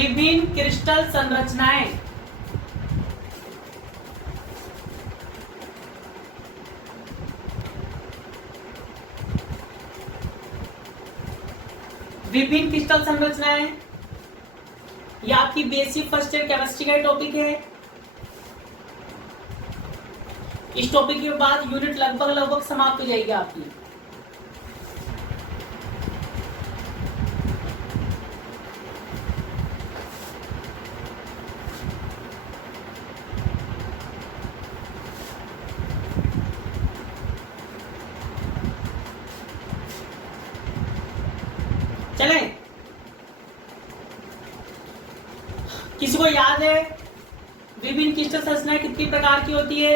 विभिन्न क्रिस्टल संरचनाएं। विभिन्न क्रिस्टल संरचनाएं, यह आपकी बेसिक फर्स्ट ईयर केमिस्ट्री का टॉपिक है। इस टॉपिक के बाद यूनिट लगभग समाप्त हो जाएगी आपकी। चले, किसी को याद है विभिन्न क्रिस्टल संरचनाएं कितनी प्रकार की होती है?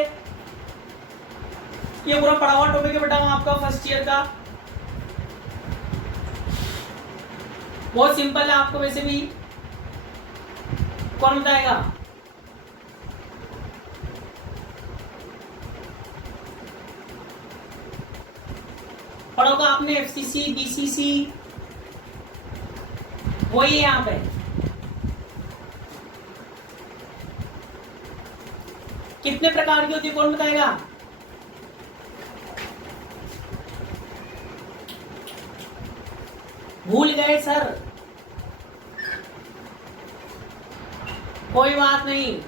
ये पूरा पढ़ा हुआ टॉपिक है बेटा आपका फर्स्ट ईयर का, बहुत सिंपल है। आपको वैसे भी कौन बताएगा? पढ़ोगा आपने एफसीसी, बीसीसी, वही है यहाँ पे। कितने प्रकार की होती है कौन बताएगा? भूल गए सर, कोई बात नहीं।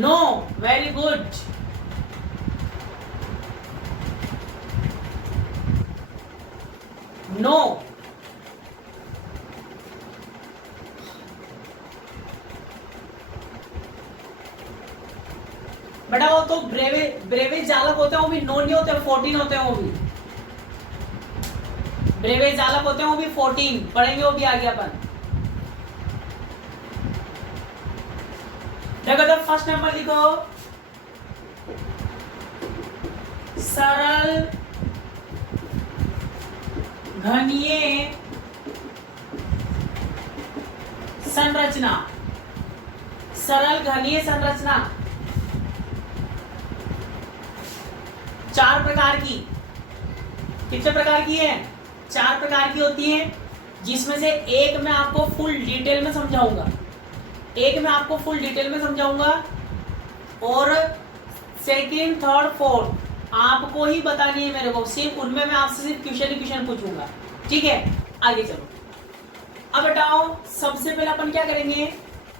No, very good. नो, बेटा वो तो ब्रेवे जालक होते हैं, वो भी नो नहीं होते, 14 होते हैं वो भी। ब्रेवे जालक होते हैं वो भी 14 पढ़ेंगे, वो भी आगे अपन। देखो तो फर्स्ट नंबर लिखो, सरल घनीय संरचना। सरल घनीय संरचना 4 प्रकार की। कितने प्रकार की है? 4 प्रकार की होती है, जिसमें से एक मैं आपको फुल डिटेल में समझाऊंगा, और सेकंड, थर्ड, फोर्थ आपको ही बतानी है मेरे को। सिर्फ उनमें मैं आपसे सिर्फ क्वेश्चन पूछूंगा, ठीक है? आगे चलो। अब बताओ, सबसे पहले अपन क्या करेंगे?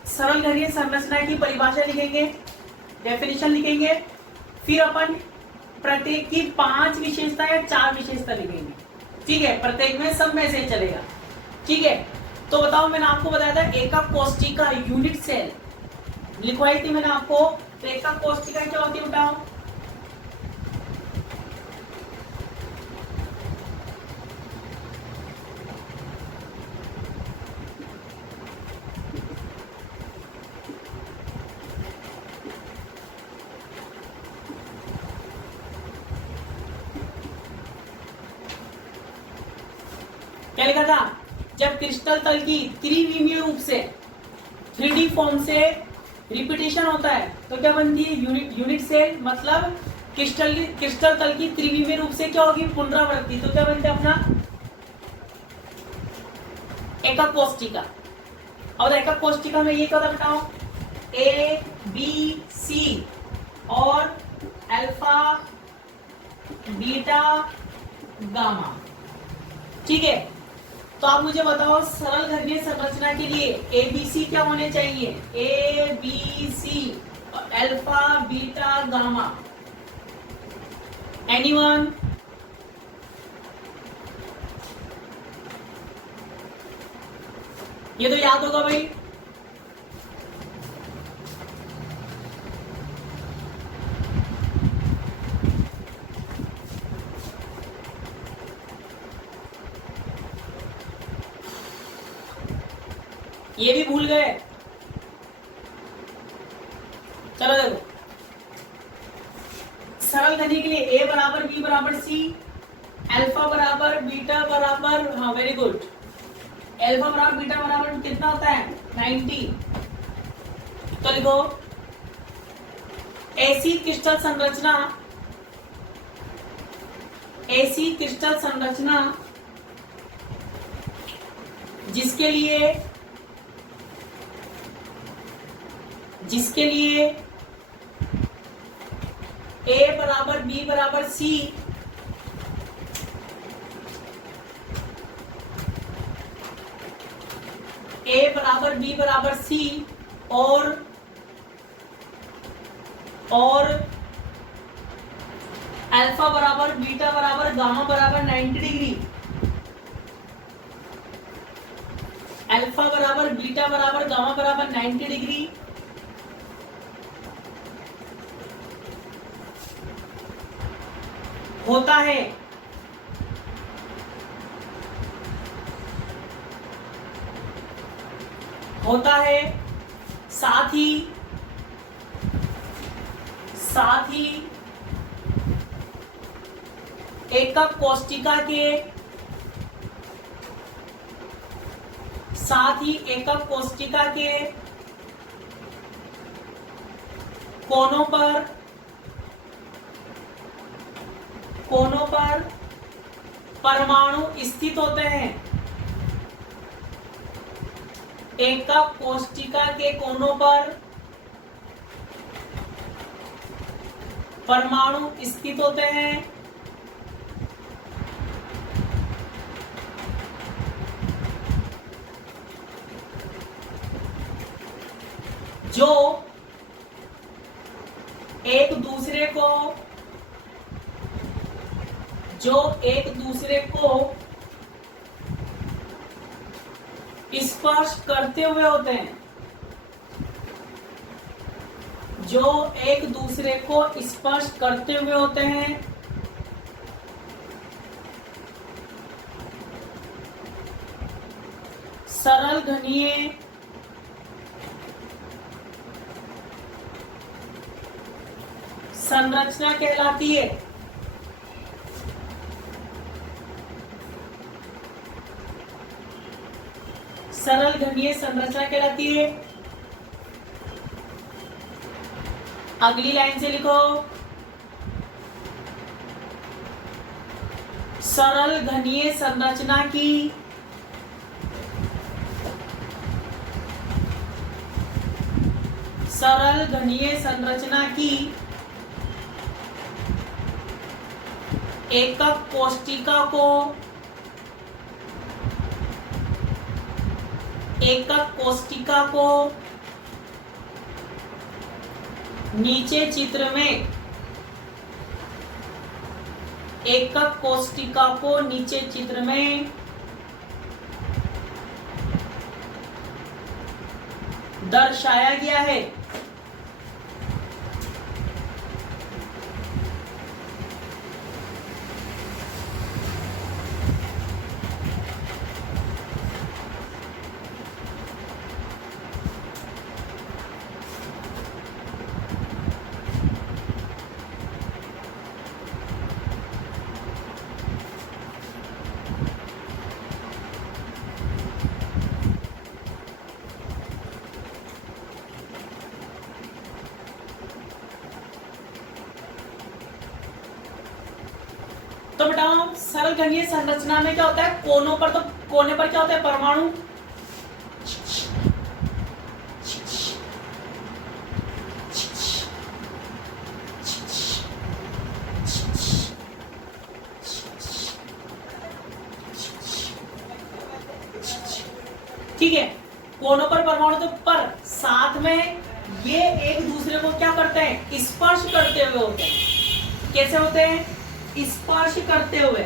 सरल घनीय संरचना की परिभाषा लिखेंगे, डेफिनेशन लिखेंगे, फिर अपन प्रत्येक की 5 विशेषता या 4 विशेषता लिखेंगे, ठीक है? प्रत्येक में सब में से चलेगा, ठीक है? तो बताओ, मैंने आपको बताया था एकक कोशिका यूनिट सेल लिखवाई थी मैंने आपको। तो एकक कोशिका क्या होती है बताओ? क्या लिखा था? जब क्रिस्टल तल की त्रिविमीय रूप से 3D फॉर्म से रिपीटेशन होता है तो क्या बनती है? Unit cell. मतलब क्रिस्टल तल की त्रिविमीय रूप से क्या होगी? पुनरावृत्ति। तो क्या बनता है अपना? एकक कोशिका। और एकक कोशिका में ये क्या बताओ? ए, बी, सी और अल्फा, बीटा, गामा, ठीक है? तो आप मुझे बताओ, सरल घनीय संरचना के लिए ABC क्या होने चाहिए? A, B, C, alpha, beta, gamma. Anyone? ये तो याद होगा भाई। ये भी भूल गए? चलो देखो, सरल घनीय के लिए A बराबर B बराबर C, अल्फा बराबर बीटा बराबर, हाँ वेरी गुड, अल्फा बराबर बीटा बराबर कितना होता है? 90। तो लिखो, ऐसी क्रिस्टल संरचना जिसके लिए जिसके लिए ए बराबर बी बराबर सी, ए बराबर बी बराबर सी और अल्फा बराबर बीटा बराबर गामा बराबर 90 डिग्री, अल्फा बराबर बीटा बराबर गामा बराबर 90 डिग्री होता है। साथ ही एकक कोष्टिका के कोनों पर परमाणु स्थित होते हैं। एकक कोष्टिका के कोनों पर परमाणु स्थित होते हैं। जो एक दूसरे को स्पर्श करते हुए होते हैं। सरल घनीय संरचना कहलाती है। सरल घनीय संरचना कहलाती है। अगली लाइन से लिखो, सरल घनीय संरचना की एकक कोष्टिका को नीचे चित्र में दर्शाया गया है। तो बेटा सरल घनीय संरचना में क्या होता है, कोने पर क्या होता है, परमाणु। ठीक है, कोनों पर परमाणु तो पर साथ में ये एक दूसरे को क्या करते हैं, स्पर्श करते हुए होते हैं। कैसे होते हैं, स्पर्श करते हुए।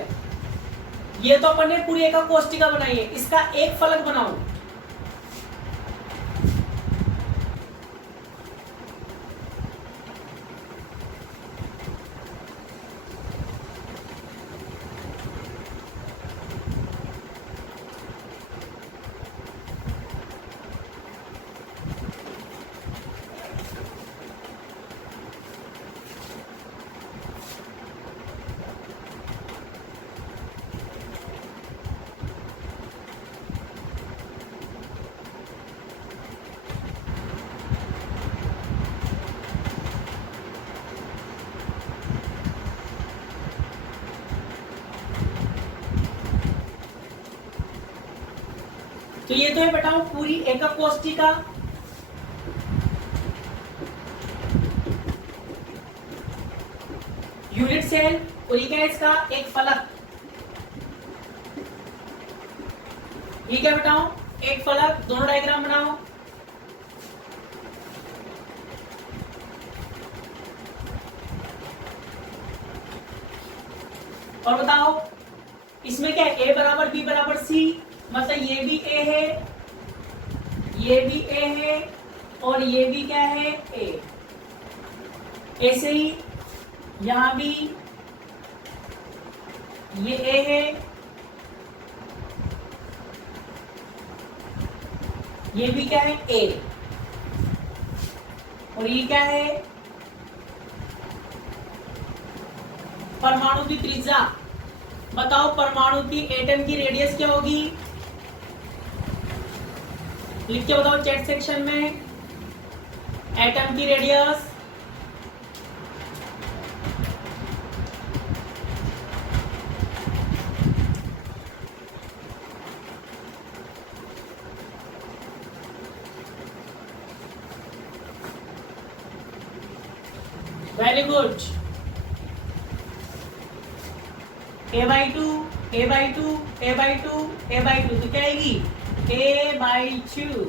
ये तो अपन ने पूरी एकक कोष्टिका बनाई है, इसका एक फलक बनाओ। तो ये तो है बेटा पूरी एकक कोष्टिका। यूनिट सेल और ये क्या है इसका एक फलक, ये क्या बताओ एक फलक, दोनों डायग्राम बनाओ। और बताओ इसमें क्या है, ए बराबर बी बराबर सी, मतलब ये भी ए है, ये भी ए है और ये भी क्या है ए। ऐसे ही यहां भी ये ए है, ये भी क्या है ए, और ये क्या है परमाणु की त्रिज्या। बताओ परमाणु की एटम की रेडियस क्या होगी, लिख के बताओ चैट सेक्शन में। एटम की radius very good, A by two, A by two, A by two, A by two, तो क्या आएगी ए बाई टू।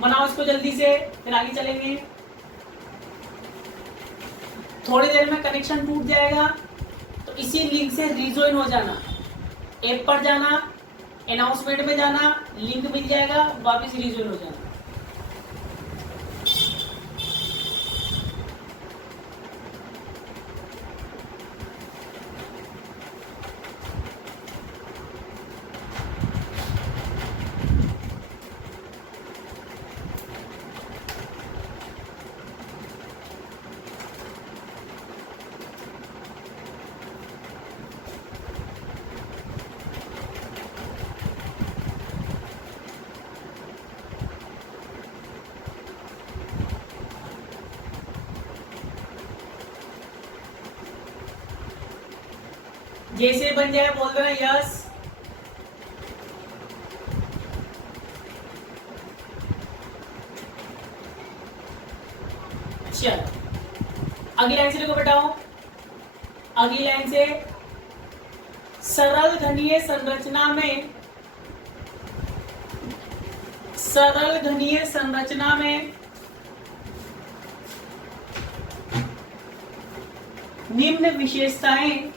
बनाओ इसको जल्दी से, फिर आगे चलेंगे। थोड़ी देर में कनेक्शन टूट जाएगा, तो इसी लिंक से रिजॉइन हो जाना, ऐप पर जाना, अनाउंसमेंट में जाना, लिंक मिल जाएगा, वापस रिजॉइन हो जाना। जैसे बन जाए बोल देना यस। चलो अगली लाइन से देखो बताओ, अगली लाइन से सरल घनीय संरचना में, सरल घनीय संरचना में निम्न विशेषताएं,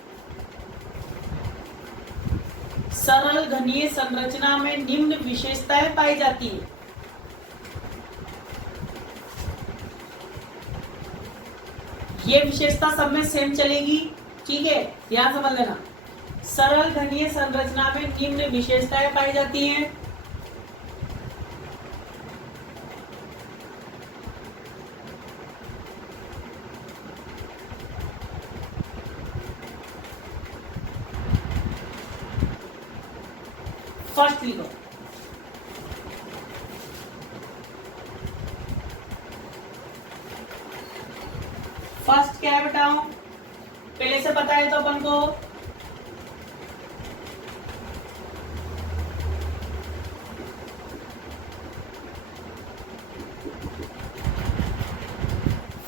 सरल घनीय संरचना में निम्न विशेषताएं पाई जाती है। ये विशेषता सब में सेम चलेगी, ठीक है, ध्यान समझ लेना। सरल घनीय संरचना में निम्न विशेषताएं पाई जाती हैं। फर्स्ट लिखो, फर्स्ट क्या है बताओ, पहले से पता है तो अपन को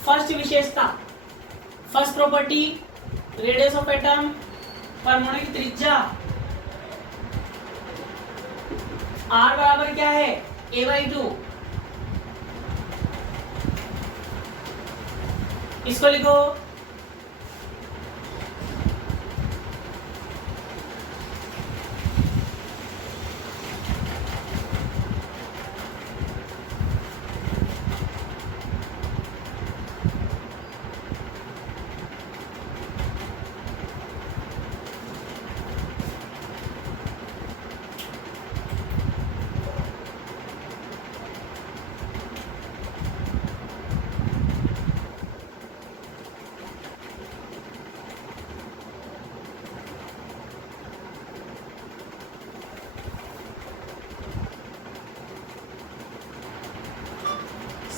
फर्स्ट विशेषता, first property, radius of atom, परमाणु की त्रिज्या, आर बराबर क्या है ए बाई टू। इसको लिखो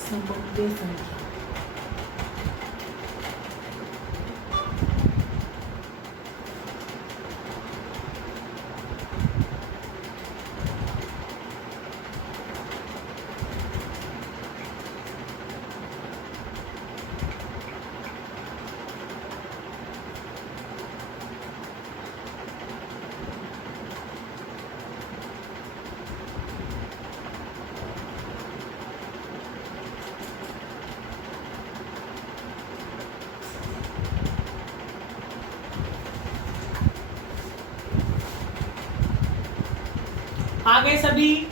संबंधी संख्या। आ गए सभी?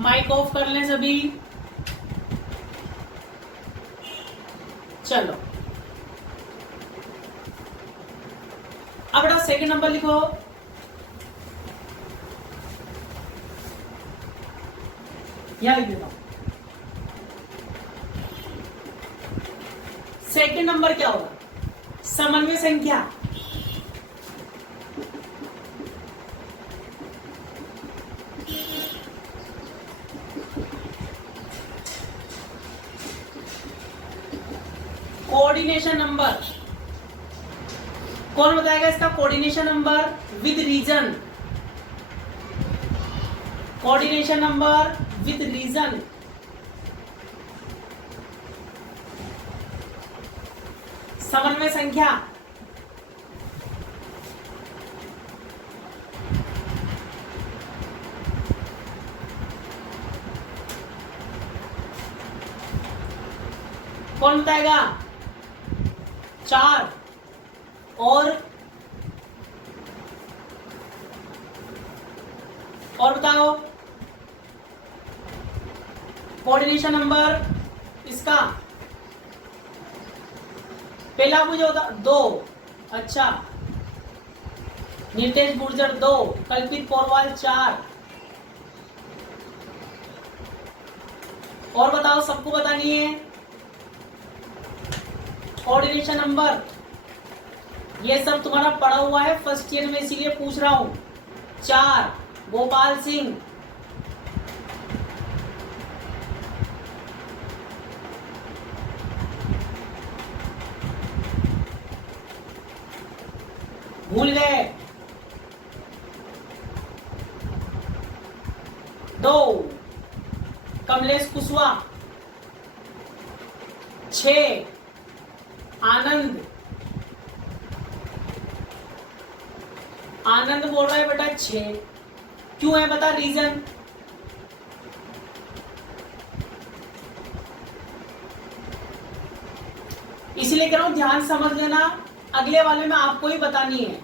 माइक ऑफ कर लें सभी। चलो अब बेटा सेकंड नंबर लिखो। यहां लिख देता हूं। सेकंड नंबर क्या होगा? समन्वय संख्या। Coordination number. कौन बताएगा इसका coordination number with reason? Coordination number with reason. समन्वय संख्या। कौन बताएगा? 4 और बताओ कोऑर्डिनेशन नंबर इसका पहला मुझे होता 2। अच्छा, नितेश गुर्जर 2, कल्पित पोरवाल 4। और बताओ, सबको बतानी है कोऑर्डिनेशन नंबर। ये सब तुम्हारा पढ़ा हुआ है फर्स्ट ईयर में, इसीलिए पूछ रहा हूं। 4 गोपाल सिंह, भूल गए? 2 कमलेश कुशवाहा, 6 आनंद बोल रहा है बेटा 6। क्यों है बता रीजन? इसलिए कह रहा हूं ध्यान समझ लेना, अगले वाले में आपको ही बतानी है।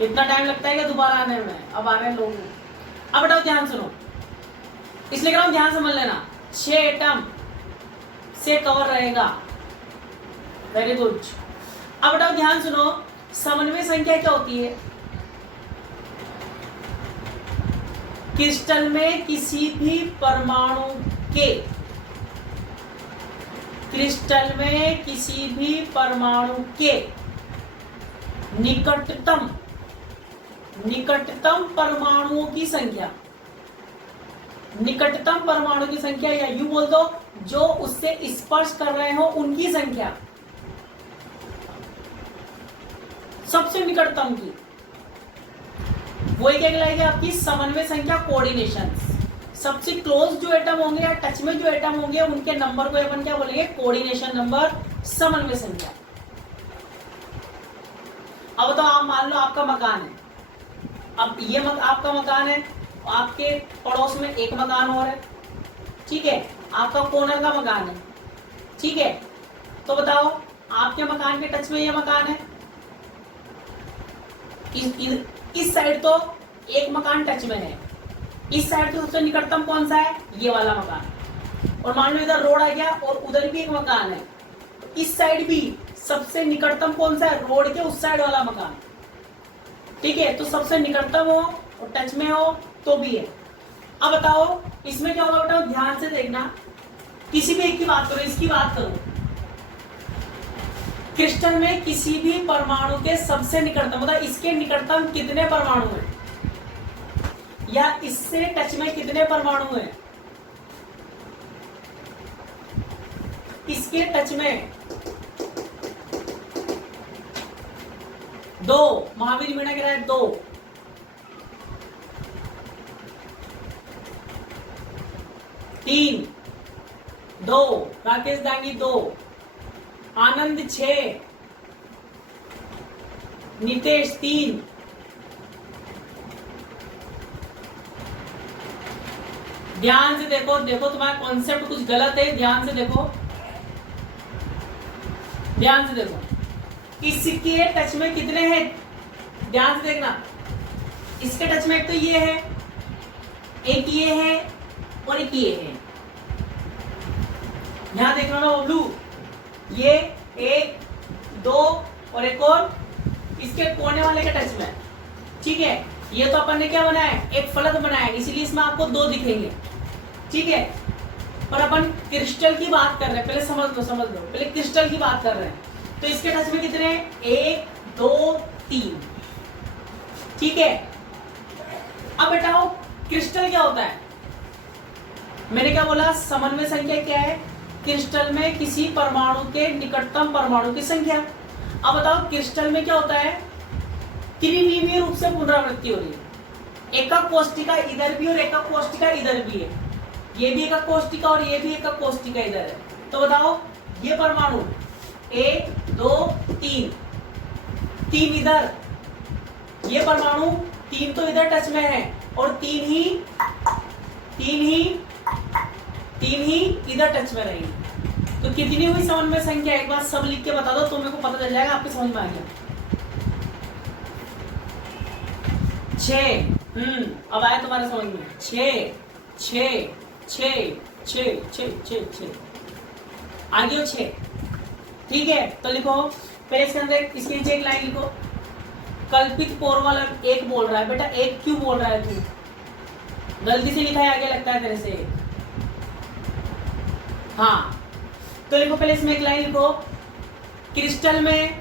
इतना टाइम लगता है क्या दोबारा आने में? अब आ रहे हैं लोग। अब बताओ, ध्यान सुनो, इसलिए कह रहा हूं ध्यान समझ लेना। 6 एटम से कवर रहेगा। Very good. अब बताओ, ध्यान सुनो, समन्वय संख्या क्या होती है? क्रिस्टल में किसी भी परमाणु के, क्रिस्टल में किसी भी परमाणु के निकटतम परमाणुओं की संख्या, निकटतम परमाणु की संख्या, या यूं बोल दो जो उससे स्पर्श कर रहे हो उनकी संख्या, सबसे निकटतम की, वही क्या कहलाएगी? आपकी समन्वय संख्या, कोऑर्डिनेशन। सबसे क्लोज जो एटम होंगे या टच में जो एटम होंगे उनके नंबर को अपन क्या बोलेंगे? कोऑर्डिनेशन नंबर, समन्वय संख्या। अब तो आप मान लो आपका मकान है। अब ये आपका मकान है, आपके पड़ोस में एक मकान और है, ठीक है? आपका कोनर का मकान है, ठीक है? तो बताओ, आपके मकान के टच में ये मकान है। इस साइड तो एक मकान टच में है, इस साइड तो सबसे निकटतम कौन सा है? ये वाला मकान। और मान लो इधर रोड आ गया और उधर भी एक मकान है, तो इस साइड भी सबसे निकटतम कौन सा है? रोड के उस साइड वाला मकान, ठीक है? तो सबसे निकटतम हो और टच में हो तो भी है। अब बताओ इसमें क्या होगा? बताओ, ध्यान से देखना, किसी भी एक की बात करो, इसकी बात करो। क्रिस्टल में किसी भी परमाणु के सबसे निकटतम, मतलब इसके निकटतम कितने परमाणु हैं, या इससे टच में कितने परमाणु हैं, इसके टच में 2, महावीर मीणा कह रहा है 2, 3, 2, राकेश दांगी 2, आनंद 6, नितेश 3, ध्यान से देखो, देखो तुम्हारा कॉन्सेप्ट कुछ गलत है, ध्यान से देखो, ध्यान से देखो, इसके टच में कितने हैं, ध्यान से देखना, इसके टच में एक तो ये है, एक ये है और एक ये है, ध्यान देखना ना बबलू, ये 1, 2 और एक और इसके कोने वाले के टच में, ठीक है। ये तो अपन ने क्या बनाया है, एक फलक बनाया है, इसलिए इसमें आपको 2 दिखेंगे, ठीक है। पर अपन क्रिस्टल की बात कर रहे हैं, पहले समझ लो, पहले क्रिस्टल की बात कर रहे हैं। तो इसके टच में कितने हैं, 1, 2, 3, ठीक है। अब बेटाओ क्रिस्टल क्या होता है, मैंने क्या बोला, समन्वय संख्या क्या है, क्रिस्टल में किसी परमाणु के निकटतम परमाणु की संख्या। अब बताओ क्रिस्टल में क्या होता है, त्रिविमीय रूप से पुनरावृत्ति हो रही है, एकक कोष्टिका इधर भी और एकक कोष्टिका इधर भी है, ये भी एकक कोष्टिका और ये भी एकक कोष्टिका इधर है। तो बताओ ये परमाणु 1, 2, 3, 3 इधर, ये परमाणु 3 तो इधर टच में है और 3 ही इधर टच में रहेंगे। तो कितनी हुई समन्वय संख्या, एक बार सब लिख के बता दो तो मेरे को पता चल जाएगा, आपके समझ में आ गया। 6, अब आया तुम्हारे समझ में, 6, 6, 6, 6, 6, 6, 6, आगे 6, ठीक है। तो लिखो पहले इसके अंदर, इसके नीचे एक लाइन लिखो, कल्पित पोरवाल 1 बोल रहा है, बेटा 1 क्यों बोल रहा है तू, गलती से लिखा है, आगे लगता है तेरे से, हाँ। तो लिखो पहले इसमें एक लाइन लिखो, क्रिस्टल में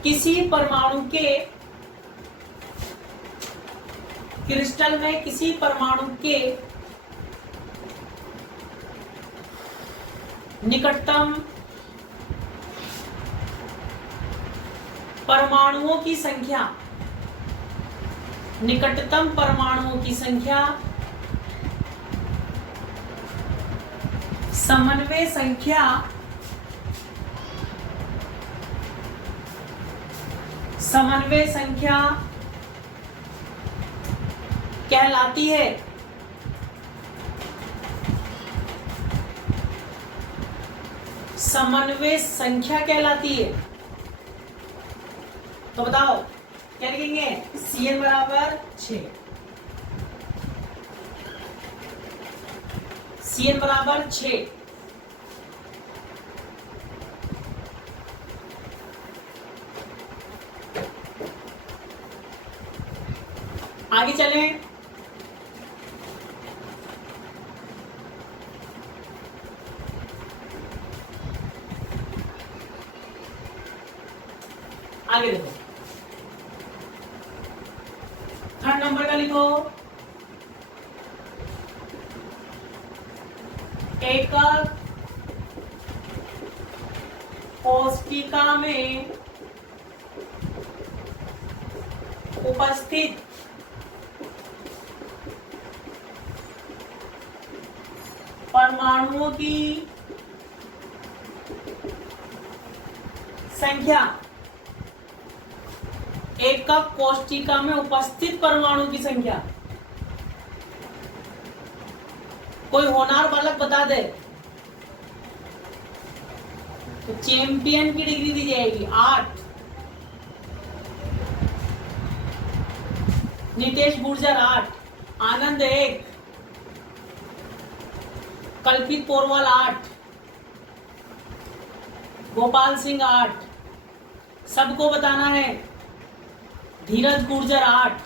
किसी परमाणु के निकटतम परमाणुओं की संख्या, समन्वय संख्या कहलाती है। समन्वय संख्या कहलाती है। तो बताओ क्या लिखेंगे, Cn बराबर 6, Cn बराबर 6, आगे चलें। आगे देखो, 3rd नंबर का लिखो, एकक कोष्टिका में उपस्थित परमाणुओं की संख्या, एकक कोष्टिका में उपस्थित परमाणु की संख्या। कोई होनहार बालक बता दे तो चैंपियन की डिग्री दी जाएगी। 8, नितेश गुर्जर 8, आनंद 1, कल्पित पोरवाल 8, गोपाल सिंह 8, सबको बताना है। धीरज गुर्जर 8,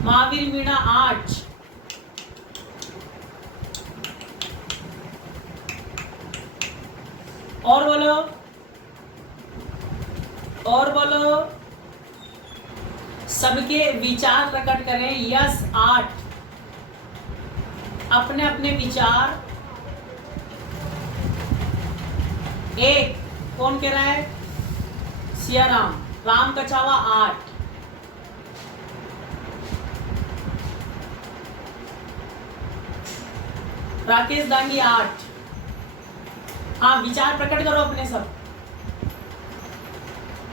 महावीर मीणा 8, और बोलो, और बोलो। सबके विचार प्रकट करें। यस 8। अपने अपने विचार। 1 कौन कह रहा है? सियाराम। राम कछावा 8। राकेश दांगी 8। हाँ, विचार प्रकट करो अपने सब।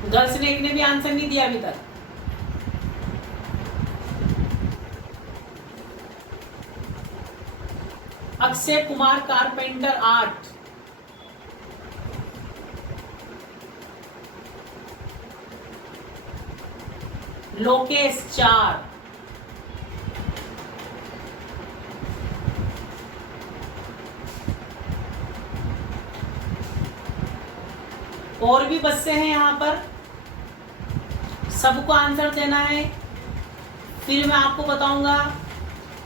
गर्ल्स ने एक ने भी आंसर नहीं दिया अभी तक। अक्षय कुमार कारपेंटर 8। लोकेश 4। और भी बच्चे हैं यहाँ पर, सबको आंसर देना है। फिर मैं आपको बताऊंगा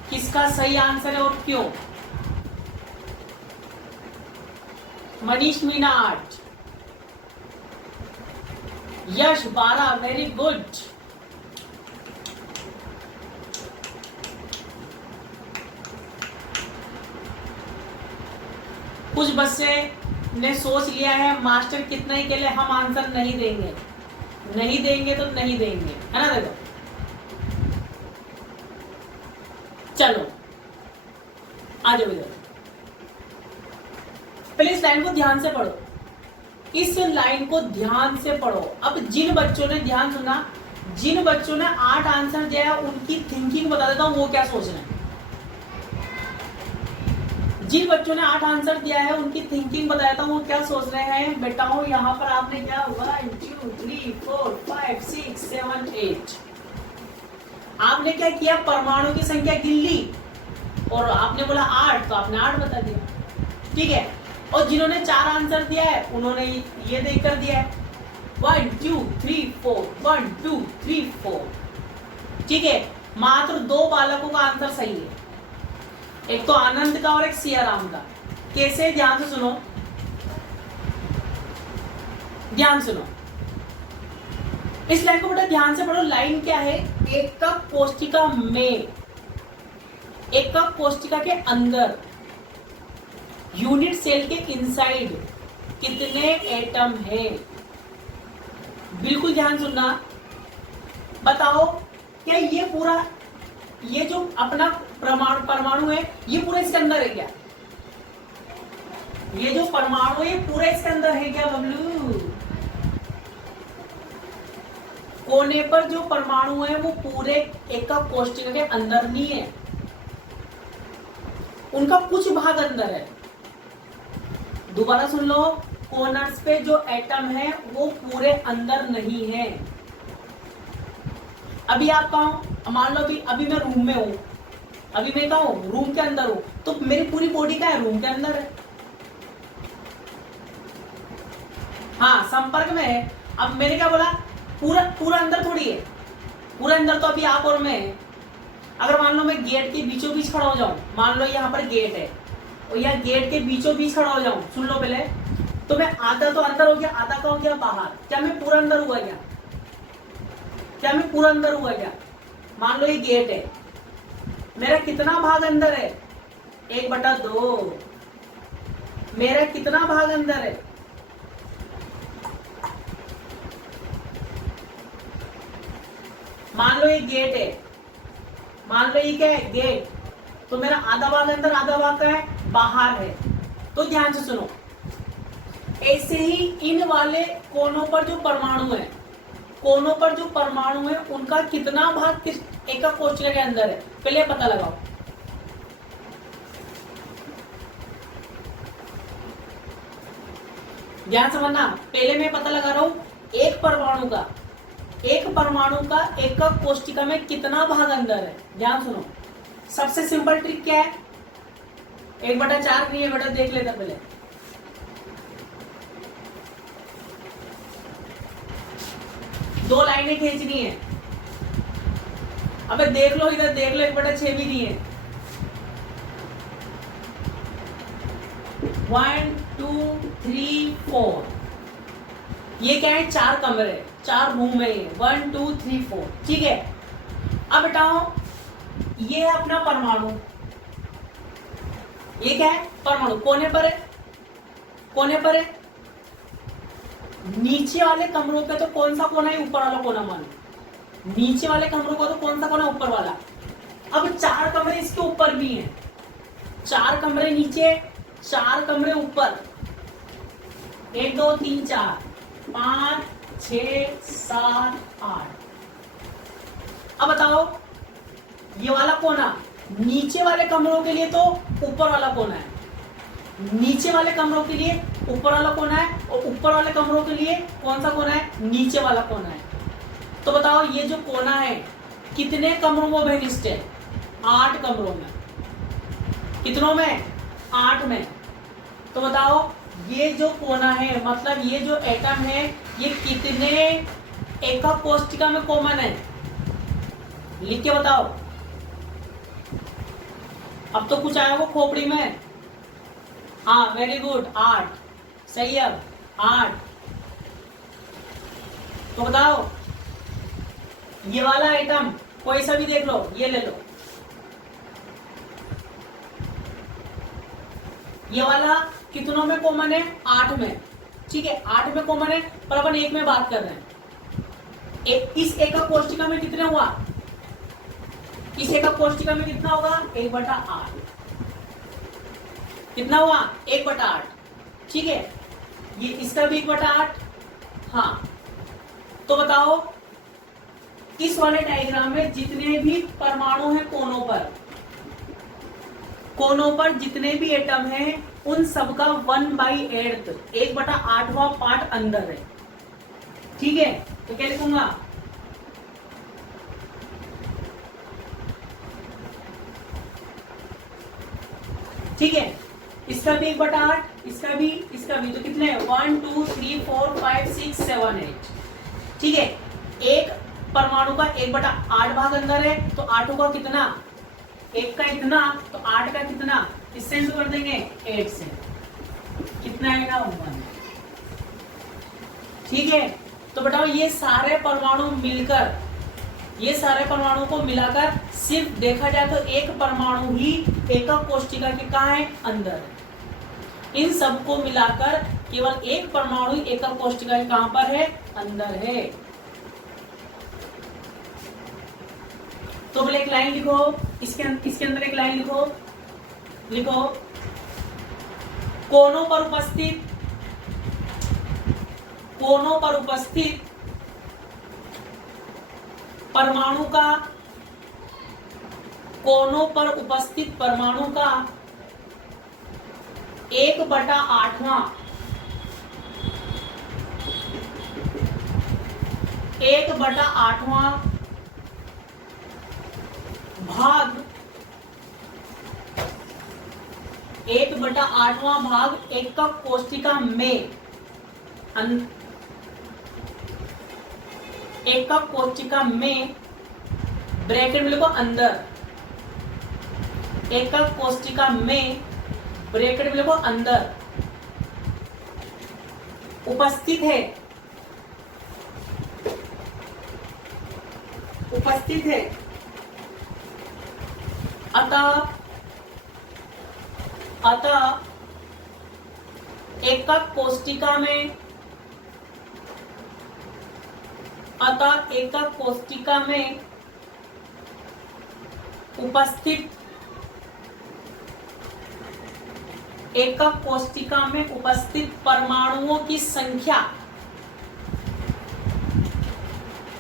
किसका सही आंसर है और क्यों। मनीष मीना 8। यश 12। Very good. कुछ बच्चे ने सोच लिया है मास्टर कितना ही के लिए हम आंसर नहीं देंगे, नहीं देंगे तो नहीं देंगे, है ना। देखो चलो आ जाओ इधर। पहले इस लाइन को ध्यान से पढ़ो, इस लाइन को ध्यान से पढ़ो। अब जिन बच्चों ने ध्यान सुना, जिन बच्चों ने 8 आंसर दिया है उनकी थिंकिंग बता देता हूं वो क्या सोच रहे हैं। जिन बच्चों ने 8 आंसर दिया है उनकी थिंकिंग बताता हूँ वो क्या सोच रहे हैं। बेटाओ यहाँ पर आपने क्या 1 2 3 4 5 6 7 8 आपने क्या किया, परमाणु की संख्या गिन ली और आपने बोला 8 तो आपने 8 बता दिया, ठीक है। और जिन्होंने 4 आंसर दिया है उन्होंने ये देख कर दिया है 1 2 3 4 1 2 3 4, ठीक है। मात्र 2 बालकों का आंसर सही है, एक तो आनंद का और एक सियाराम का। कैसे? ध्यान से सुनो, ध्यान सुनो, इस लाइन को बड़ा ध्यान से पढ़ो। लाइन क्या है? एकक कोष्ठिका में, एकक कोष्ठिका के अंदर यूनिट सेल के इनसाइड कितने एटम है? बिल्कुल ध्यान सुनना। बताओ क्या ये पूरा, ये जो अपना परमाणु है ये पूरा इसके अंदर है क्या? ये जो परमाणु है पूरा इसके अंदर है क्या बबलू? कोने पर जो परमाणु है वो पूरे एकक कोष्ठिका के अंदर नहीं है, उनका कुछ भाग अंदर है। दोबारा सुन लो, कॉर्नर्स पे जो एटम है वो पूरे अंदर नहीं है। अभी आप कहो, मान लो अभी मैं रूम में हूं, अभी मैं कहा हूं रूम के अंदर हूं, तो मेरी पूरी बॉडी क्या है? रूम के अंदर है, हाँ संपर्क में है। अब मैंने क्या बोला? पूरा अंदर थोड़ी है, पूरा अंदर तो अभी आप और मैं है। अगर मान लो मैं गेट के बीचों बीच खड़ा हो जाऊं, मान लो यहाँ पर गेट है और यहाँ गेट के बीचों बीच खड़ा हो जाऊं, सुन लो पहले, तो मैं आधा तो अंदर हो गया, आधा का हो गया बाहर। क्या मैं पूरा अंदर हुआ क्या? क्या मैं पूरा अंदर हुआ क्या? मान लो ये गेट है, मेरा कितना भाग अंदर है? 1/2। मेरा कितना भाग अंदर है? मान लो ये गेट है, मान लो ये क्या है? गेट। तो मेरा आधा भाग अंदर, आधा भाग का है बाहर है। तो ध्यान से सुनो, ऐसे ही इन वाले कोनों पर जो परमाणु है, कोनों पर जो परमाणु है उनका कितना भाग किस एकक कोष्ठिका के अंदर है, पहले पता लगाओ। ध्यान समझना, पहले मैं पता लगा रहा हूं एक परमाणु का एकक कोष्ठिका में कितना भाग अंदर है। ध्यान सुनो, सबसे सिंपल ट्रिक क्या है? 1/4 नहीं है बेटा, देख लेता पहले। दो लाइनें खींचनी है। अबे देख लो, इधर देख लो, 1/6 भी नहीं है। 1 2 3 4, ये क्या है? 4 कमरे, 4 रूम है ये, 1 2 3 4, ठीक है। अब बताओ ये है अपना परमाणु, ये क्या है? परमाणु। कोने पर है, कोने पर है। नीचे वाले कमरों पे तो कौन सा कोना है? ऊपर वाला कोना मानो। नीचे वाले कमरों का तो कौन सा कोना? ऊपर वाला। अब 4 कमरे इसके ऊपर भी हैं, 4 कमरे नीचे, 4 कमरे ऊपर। 1 2 3 4 5 6 7 8। अब बताओ ये वाला कोना नीचे वाले कमरों के लिए तो ऊपर वाला कोना है, नीचे वाले कमरों के लिए ऊपर वाला कोना है, और ऊपर वाले कमरों के लिए कौन सा कोना है? नीचे वाला कोना है। तो बताओ ये जो कोना है कितने कमरों में बेनिस्ट है? 8 कमरों में। कितनों में? 8 में। तो बताओ ये जो कोना है, मतलब ये जो एटम है, ये कितने एकक कोष्ठिका में कॉमन है? लिख के बताओ। अब तो कुछ आया वो खोपड़ी में। हाँ वेरी गुड, 8 सही है। 8। तो बताओ ये वाला आइटम कोई सा भी देख लो, ये ले लो, ये वाला कितनों में कॉमन है? 8 में, ठीक है। 8 में कॉमन है, पर अपन 1 में बात कर रहे हैं। इस एकक कोष्ठिका में कितने हुआ? इस एकक कोष्ठिका में कितना होगा? 1/8। कितना हुआ? 1/8, ठीक है। ये इसका भी 1/8। हाँ तो बताओ इस वाले डायग्राम में जितने भी परमाणु हैं कोनों पर जितने भी एटम हैं उन सबका 1/8, 1/8वां पार्ट अंदर है, ठीक है। तो क्या लिखूंगा? ठीक है, इसका भी 1/8, इसका भी, तो कितने? 1 2 3 4 5 6 7 8, ठीक है। एक परमाणु का 1/8 भाग अंदर है, तो 8 का कितना? 1 का इतना, तो 8 का कितना? इससे इंटू कर देंगे 8 से, कितना आएगा? 1, ठीक है। तो बताओ ये सारे परमाणु मिलकर, ये सारे परमाणु को मिलाकर सिर्फ देखा जाए तो एक परमाणु ही एकक कोष्ठिका के कहाँ है? अंदर है। इन सबको मिलाकर केवल एक परमाणु एकक कोष्ठिका के कहां पर है? अंदर है। तो बोले एक लाइन लिखो, इसके अंदर एक लाइन लिखो, कोनों पर उपस्थित परमाणु का, कोनों पर उपस्थित परमाणु का 1/8वां, 1/8वां भाग, 1/8वां भाग एकक कोष्ठिका में, एकक कोष्ठिका में, ब्रैकेट में लिखो अंदर, एकक कोष्ठिका में, ब्रैकेट में लिखो अंदर, उपस्थित है, उपस्थित है। अतः एकक कोष्ठिका में, एकक कोष्ठिका में उपस्थित, एकक कोष्ठिका में उपस्थित परमाणुओं की संख्या,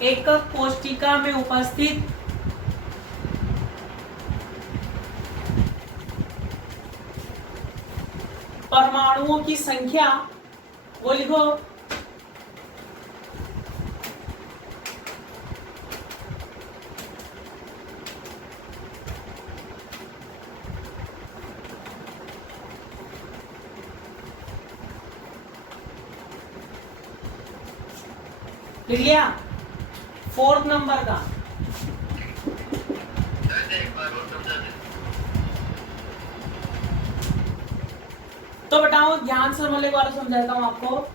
एकक कोष्ठिका में उपस्थित परमाणुओं की संख्या, वो लिखो, लिख लिया? 4th नंबर का तो बताओ, ध्यान से समझने वाला समझाता हूं आपको।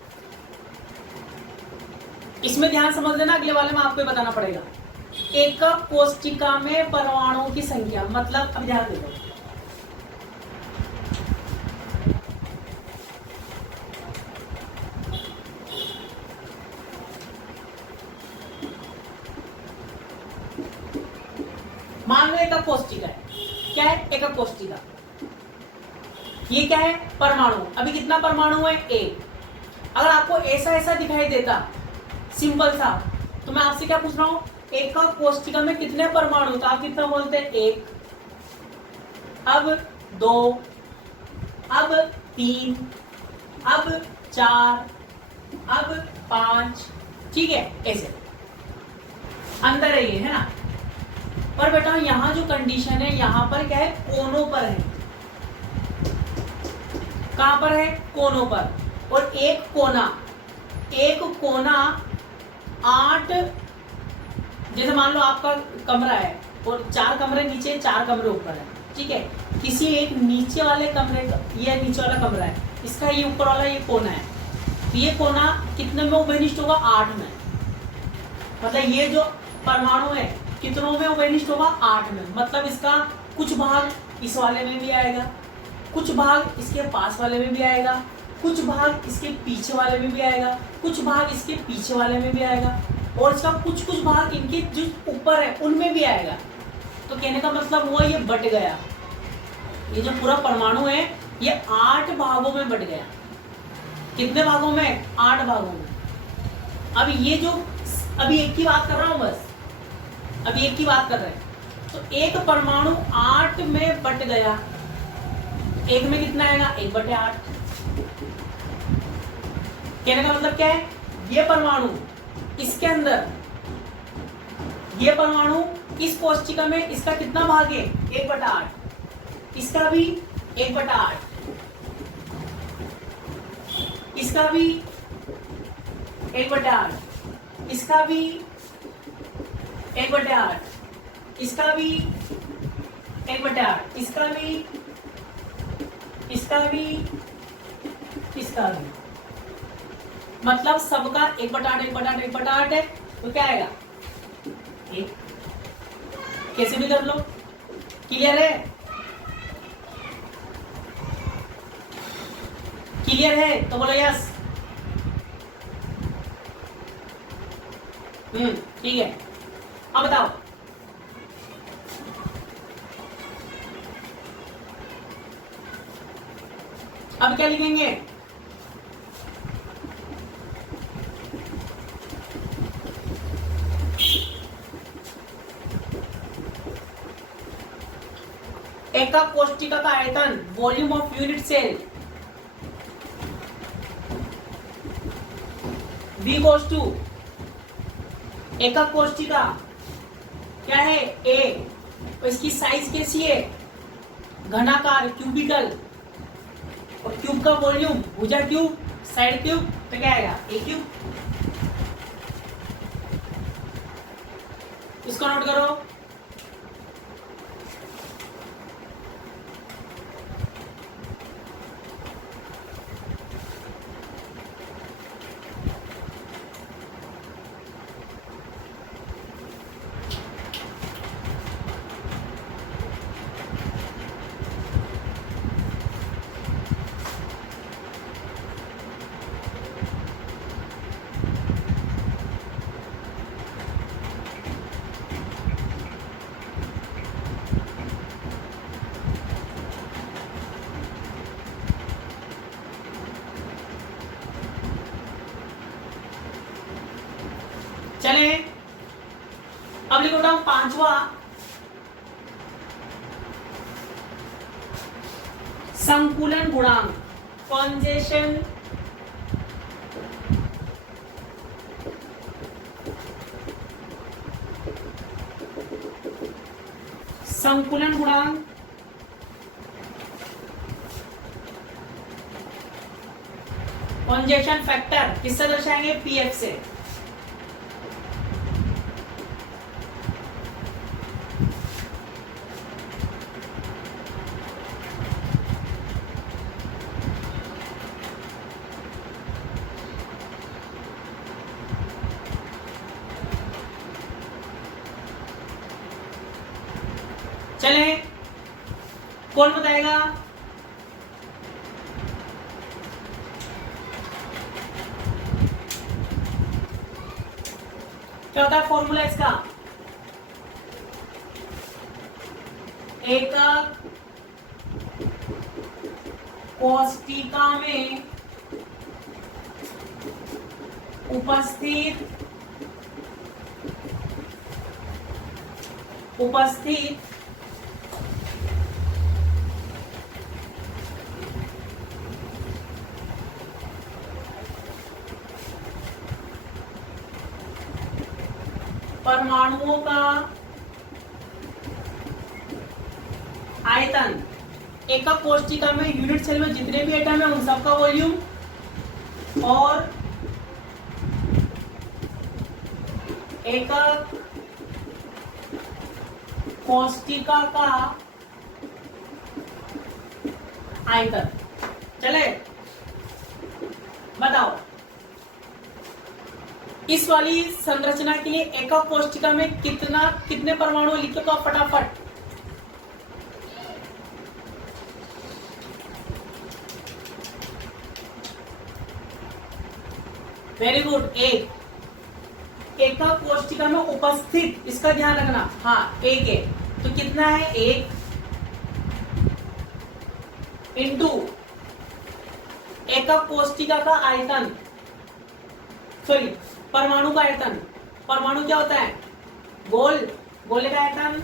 इसमें ध्यान समझ लेना, अगले वाले में आपको बताना पड़ेगा। एकक कोष्टिका में परमाणुओं की संख्या, मतलब अब ध्यान दे दो। मान लो एकक कोष्टिका है। क्या है? एकक कोष्टिका। ये क्या है? परमाणु। अभी कितना परमाणु है? एक। अगर आपको ऐसा ऐसा दिखाई देता सिंपल सा, तो मैं आपसे क्या पूछ रहा हूं, एकक कोष्टिका में कितने परमाणु? तो आप कितना बोलते हैं? एक। अब दो, अब तीन, अब चार, अब पांच। ठीक है, ऐसे अंदर है ये, है ना। पर बेटा यहां जो कंडीशन है, यहां पर क्या है? कोनों पर है। कहां पर है? कोनों पर। और एक कोना 8, जैसे मान लो आपका कमरा है और 4 कमरे नीचे, 4 कमरे ऊपर है। ठीक है, किसी एक नीचे वाले कमरे का, ये नीचे वाला कमरा है, इसका ये ऊपर वाला ये कोना है, तो ये कोना कितने में उभयनिष्ठ होगा? 8 में। मतलब ये जो परमाणु है कितनों में उभयनिष्ठ होगा? 8 में। मतलब इसका कुछ भाग इस वाले में भी आएगा, कुछ भाग इसके पास वाले में भी आएगा, कुछ भाग इसके पीछे वाले में भी आएगा, कुछ भाग इसके पीछे वाले में भी आएगा, और इसका कुछ कुछ भाग इनके जो ऊपर है उनमें भी आएगा। तो कहने का मतलब हुआ ये बट गया। ये जो पूरा परमाणु है ये 8 भागों में बट गया। कितने भागों में? 8 भागों में। अब ये जो अभी एक की बात कर रहा हूं, बस अभी एक की बात कर रहे हैं। तो एक परमाणु 8 में बट गया। एक में कितना आएगा? 1/8। कहने का मतलब क्या है? ये परमाणु इसके अंदर, ये परमाणु इस कोष्टिका में, इसका कितना भाग है? 1/8। इसका भी 1/8, इसका भी 1/8, इसका भी 1/8, इसका भी 1/8, इसका भी, इसका भी, इसका भी। मतलब सबका 1/8 1/8 1/8 है। तो क्या आएगा? 1। कैसे भी कर लो। क्लियर है? क्लियर है तो बोलो यस। ठीक है, अब बताओ। अब क्या लिखेंगे? एकक कोष्टिका का आयतन, volume of unit cell, V goes to एकक कोष्टिका क्या है? A। तो इसकी साइज कैसी है? घनाकार, क्यूबिकल। और क्यूब का वॉल्यूम, भुजा क्यूब, साइड क्यूब, तो क्या आएगा? A cube. इसको नोट करो। चले, अब लिखो बेटा 5वां, संकुलन गुणांक, कॉन्जेशन संकुलन गुणांक कॉन्जेशन फैक्टर किससे दर्शाएंगे? पीएफ से। चले, कौन बताएगा? क्या होता है फॉर्मूला इसका? एकक कोष्टिका में उपस्थित परमाणुओं का आयतन। एकक कोष्टिका में यूनिट सेल में जितने भी एटम है उन सबका वॉल्यूम, और एकक कोष्टिका का आयतन। चले, बताओ इस वाली संरचना के लिए एकक कोष्टिका में कितने परमाणु लिखे तो फटाफट। वेरी गुड, एकक कोष्टिका में उपस्थित, इसका ध्यान रखना। हाँ, एक है तो कितना है? एक इंटू एकक कोष्टिका का आयतन, सॉरी परमाणु का आयतन। परमाणु क्या होता है? गोले का आयतन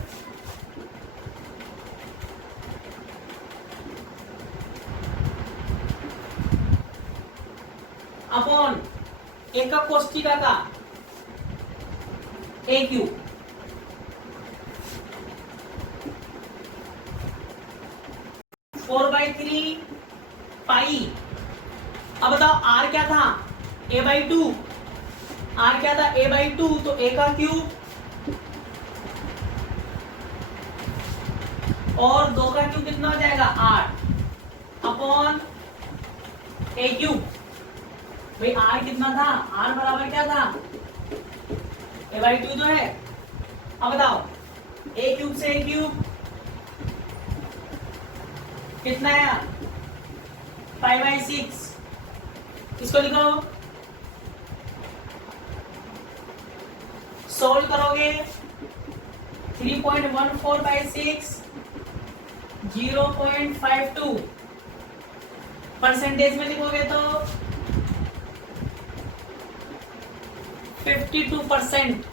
अपॉन एकक कोष्टिका का AQ। Four by three pi. अब बताओ R क्या था? A/2। R क्या था? A/2, तो A का क्यूब और 2 का क्यूब कितना हो जाएगा? 8 अपॉन AQ। भाई R कितना था? R बराबर क्या था? A/2 तो है। अब बताओ A क्यूब से A क्यूब कितना है? 5/6। इसको लिखो, सोल्व करोगे 3.14/6 0.52 परसेंटेज में लिखोगे तो 52%।